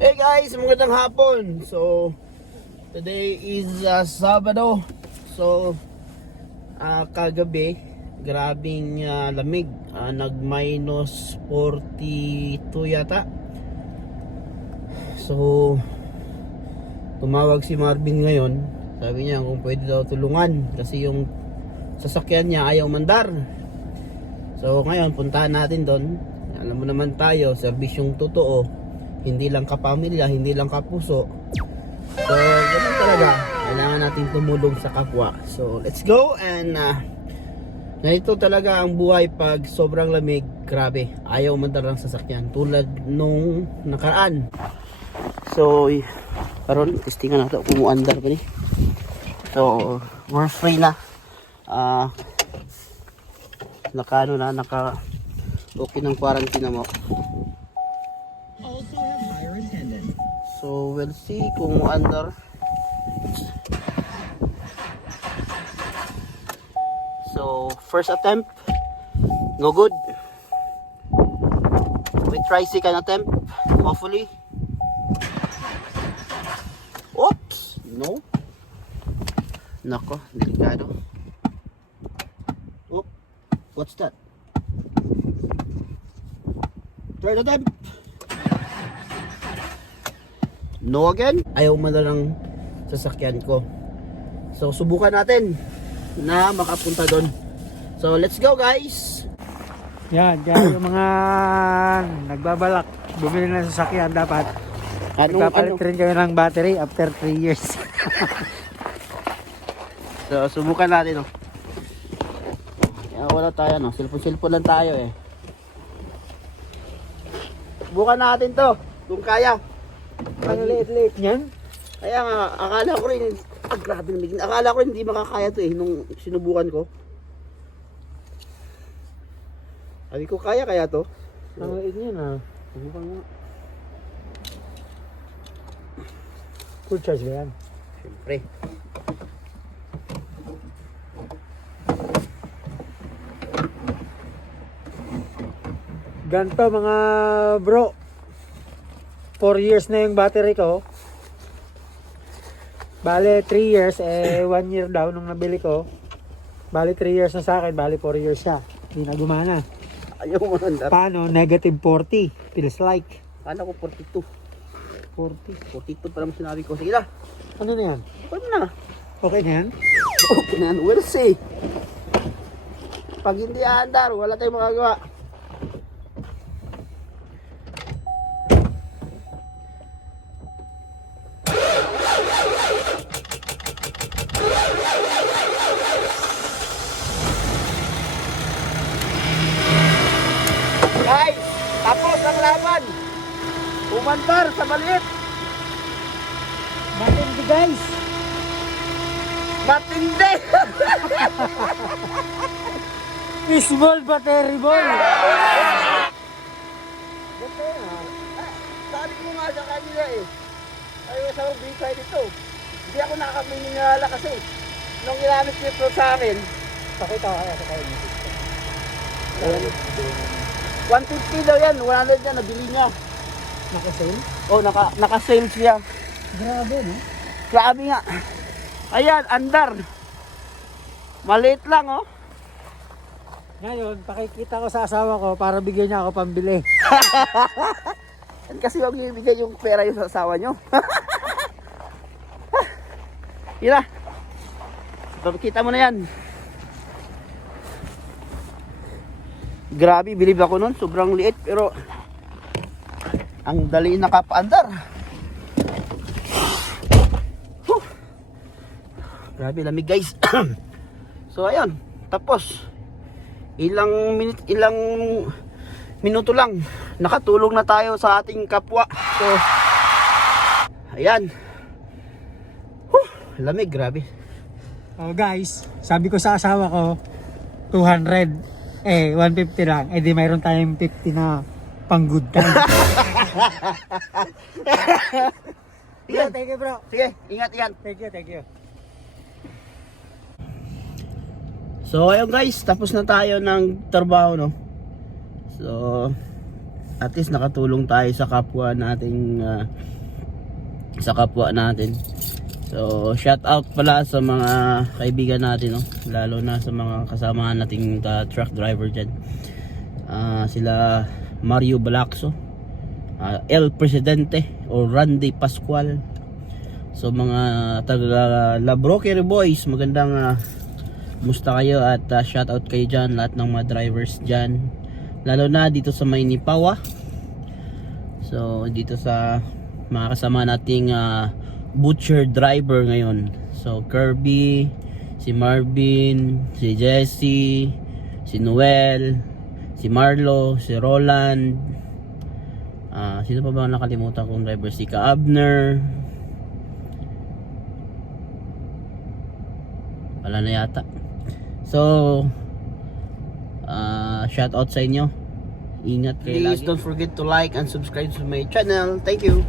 Hey guys, magandang hapon. So, today is Sabado. So, kagabi, grabing lamig. Nag-minus 42 yata. So, tumawag si Marvin ngayon. Sabi niya kung pwede daw tulungan kasi yung sasakyan niya ayaw mandar. So, ngayon, puntahan natin doon. Alam mo naman tayo, serbisyong totoo. Hindi lang kapamilya, hindi lang kapuso. So, ganun talaga. Kailangan natin tumulong sa kapwa. So, let's go. And ganito talaga ang buhay pag sobrang lamig. Grabe, ayaw mandar ang sasakyan. Tulad nung nakaraan. So, karon testingan natin kung uandar ba ni. So, we're free na. Naka okay ng quarantine mo. Also have higher attendance. So we'll see kung under. So first attempt, no good. We try second attempt, hopefully. Oops, no. Nako, delikado. Oh, what's that? Third attempt. No again. Ayaw mo na lang sasakyan ko. So subukan natin na makapunta doon. So let's go guys. Yan, yung mga nagbabalak bumili ng sasakyan dapat magpapalit rin kayo ng battery after 3 years. So subukan natin. Wala tayo cellphone lang tayo eh. Subukan natin to kung kaya. Ang liit-liit niyan. Kaya nga, akala ko rin, grabe namig. Akala ko rin hindi makakaya to eh, nung sinubukan ko. Sabi ko, kaya to? Ang liit niyan Subukan mo. Full charge ba yan? Siyempre. Ganto mga bro. 4 years na yung battery ko. Bale 3 years 1 year daw nung nabili ko. Bale 3 years na sa akin, bale 4 years siya. Hindi na gumana. Ayaw mo nandar. Paano? Negative 40. Feels like. Kala ko 42. 42 pa naman sinabi ko. Sige na. Ano na yan? Pwede na. Okay na yan? Okay na. We'll see. Pag hindi aandar, wala tayong magagawa. Guys, tapos ang laban. Umandar sa maliit. Matindi guys! Matindi. Fishball battery ball! Sabi ko nga sa kanila eh. Ayaw sa bigay dito. Hindi ako nakaminingala kasi. Nung ginamit nito sa akin. Pakita ko kaya sa kayo. Ayan. 150 daw yan. 100 yan. Nabili niya. Naka-sale? Oh, naka-sale siya. Grabe no? Grabe nga. Ayan, andar. Maliit lang oh. Ngayon, pakikita ko sa asawa ko para bigyan niya ako pambili. Kasi huwag niyo ibigay yung pera yung sa asawa niyo. Yun na. Pakita mo na yan. Grabe, bilib ako nun. Sobrang liit pero ang dali nakapaandar. Grabe, lamig guys. So ayun, tapos ilang minuto lang nakatulong na tayo sa ating kapwa. So ayan. Lamig, grabe. Oh guys, sabi ko sa asawa ko 200 150 lang. Di mayroon tayong 50 na pang good time. Thank you bro. Sige, ingat. Thank you. So ayun guys, tapos na tayo ng trabaho no. So at least nakatulong tayo sa kapwa nating So shout out pala sa mga kaibigan natin, no? Lalo na sa mga kasamahan nating truck driver dyan. Sila Mario Balacso, El Presidente o Randy Pascual. So mga taga Labroquer Boys, magandang musta kayo at shout out kayo dyan, lahat ng mga drivers dyan, lalo na dito sa Maynipawa. So dito sa mga kasama nating butcher driver ngayon. So Kirby, si Marvin, si Jesse, si Noel, si Marlo, si Roland, sino pa ba nakalimutan kong driver? Si Kaabner, wala na yata. So shout out sa inyo, ingat kayo lagi. Please don't forget to like and subscribe to my channel. Thank you.